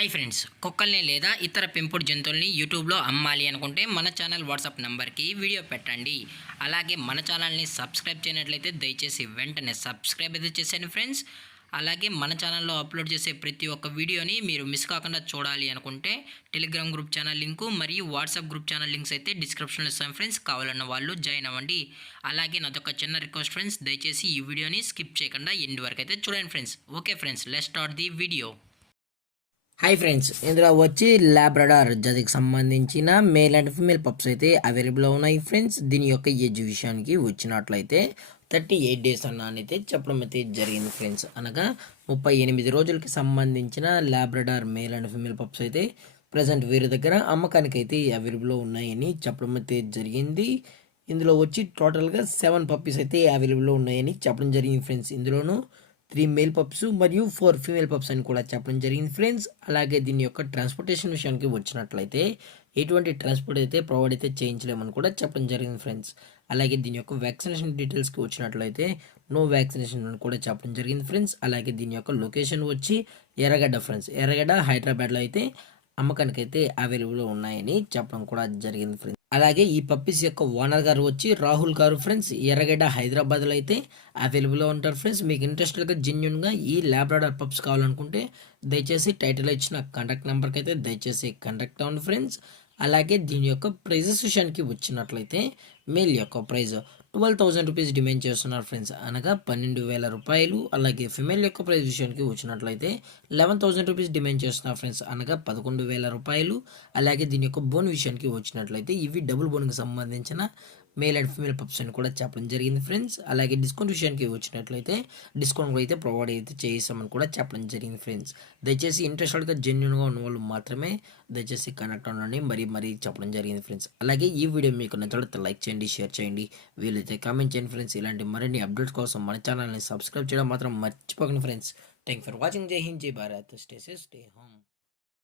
Hi friends, కుక్కల్ని లేదా ఇతర పెంపుడు జంతువుల్ని యూట్యూబ్లో అమ్మాలి అనుకుంటే మన ఛానల్ వాట్సాప్ నెంబర్కి వీడియో పెట్టండి. అలాగే మన ఛానల్ని సబ్స్క్రైబ్ చేయనట్లయితే దయచేసి వెంటనే సబ్స్క్రైబ్ అయితే చేసేయండి ఫ్రెండ్స్. అలాగే మన ఛానల్లో అప్లోడ్ చేసే ప్రతి ఒక్క వీడియోని మీరు మిస్ కాకుండా చూడాలి అనుకుంటే టెలిగ్రామ్ గ్రూప్ ఛానల్ లింకు మరియు వాట్సాప్ గ్రూప్ ఛానల్ లింక్స్ అయితే డిస్క్రిప్షన్లో ఇస్తాను ఫ్రెండ్స్. కావాలన్న వాళ్ళు జాయిన్ అవ్వండి. అలాగే నాదొక చిన్న రిక్వెస్ట్ ఫ్రెండ్స్, దయచేసి ఈ వీడియోని స్కిప్ చేయకుండా ఎండ్ వరకు అయితే చూడండి friends. Okay friends, let's start the video. Hi friends, ఇందులో వచ్చి లాబ్రడార్ జాతికి సంబంధించిన మేల్ అండ్ ఫీమేల్ పప్స్ అయితే అవైలబుల్ ఉన్నాయి ఫ్రెండ్స్. దీని యొక్క ఏజ్ విషయానికి వచ్చినట్లయితే 38 డేస్ అయితే చెప్పడం అయితే జరిగింది ఫ్రెండ్స్. అనగా 38 రోజులకి సంబంధించిన Labrador male and female pups అయితే ప్రజెంట్ వీరి దగ్గర అమ్మకానికి అయితే అవైలబుల్ ఉన్నాయని చెప్పడం అయితే జరిగింది. ఇందులో వచ్చి టోటల్గా 7 పప్పీస్ అయితే అవైలబుల్ ఉన్నాయని చెప్పడం జరిగింది ఫ్రెండ్స్. ఇందులోనూ 3 మేల్ పప్స్ మరియు 4 ఫీమేల్ పప్స్ అని కూడా చెప్పడం జరిగింది ఫ్రెండ్స్. అలాగే దీని యొక్క ట్రాన్స్పోర్టేషన్ విషయానికి వచ్చినట్లయితే ఎటువంటి ట్రాన్స్పోర్ట్ అయితే ప్రొవైడ్ అయితే చేయించలేమని కూడా చెప్పడం జరిగింది ఫ్రెండ్స్. అలాగే దీని యొక్క వ్యాక్సినేషన్ డీటెయిల్స్కి వచ్చినట్లయితే నో వ్యాక్సినేషన్ అని కూడా చెప్పడం జరిగింది ఫ్రెండ్స్. అలాగే దీని యొక్క లొకేషన్ వచ్చి ఎర్రగడ్డ ఫ్రెండ్స్. ఎర్రగడ్డ హైదరాబాద్లో అయితే అమ్మకానికి అయితే అవైలబుల్ ఉన్నాయని చెప్పడం కూడా జరిగింది ఫ్రెండ్స్. అలాగే ఈ పప్పీస్ యొక్క ఓనర్ గారు వచ్చి రాహుల్ గారు ఫ్రెండ్స్. ఎర్రగడ్డ హైదరాబాద్లో అయితే అవైలబుల్లో ఉంటారు ఫ్రెండ్స్. మీకు ఇంట్రెస్టెడ్గా జెన్యున్గా ఈ లాబ్రాడార్ పప్స్ కావాలనుకుంటే దయచేసి టైటిల్ ఇచ్చిన కాంటాక్ట్ నెంబర్కి అయితే దయచేసి కాంటాక్ట్ అవ్వండి ఫ్రెండ్స్. అలాగే దీని యొక్క ప్రైజెస్ విషయానికి వచ్చినట్లయితే మేల్ యొక్క ప్రైజ్ 12,000 రూపీస్ డిమాండ్ చేస్తున్నారు ఫ్రెండ్స్, అనగా 12,000 రూపాయలు. అలాగే ఫిమేల్ యొక్క ప్రైజ్ విషయానికి వచ్చినట్లయితే 11,000 రూపీస్ డిమాండ్ చేస్తున్నారు ఫ్రెండ్స్, అనగా 11,000 రూపాయలు. అలాగే దీని యొక్క బోన్ విషయానికి వచ్చినట్లయితే ఇవి డబుల్ బోన్కి సంబంధించిన మేల్ అండ్ ఫీమేల్ పప్స్ అని కూడా చెప్పడం జరిగింది ఫ్రెండ్స్. అలాగే డిస్కౌంట్ విషయానికి వచ్చినట్లయితే డిస్కౌంట్ అయితే ప్రొవైడ్ అయితే చేసామని కూడా చెప్పడం జరిగింది ఫ్రెండ్స్. దయచేసి ఇంట్రెస్టెడ్గా జెన్యున్గా ఉన్న వాళ్ళు మాత్రమే దయచేసి కనెక్ట్ అవ్వండి మరీ చెప్పడం జరిగింది ఫ్రెండ్స్. అలాగే ఈ వీడియో మీకు నచ్చినట్లయితే లైక్ చేయండి, షేర్ చేయండి, వీలైతే కామెంట్ చేయండి ఫ్రెండ్స్. ఇలాంటి మరిన్ని అప్డేట్స్ కోసం మన ఛానల్ని సబ్స్క్రైబ్ చేయడం మాత్రం మర్చిపోకండి ఫ్రెండ్స్. Thank for watching. జై హింద్, జై Bharat. Stay safe, stay home.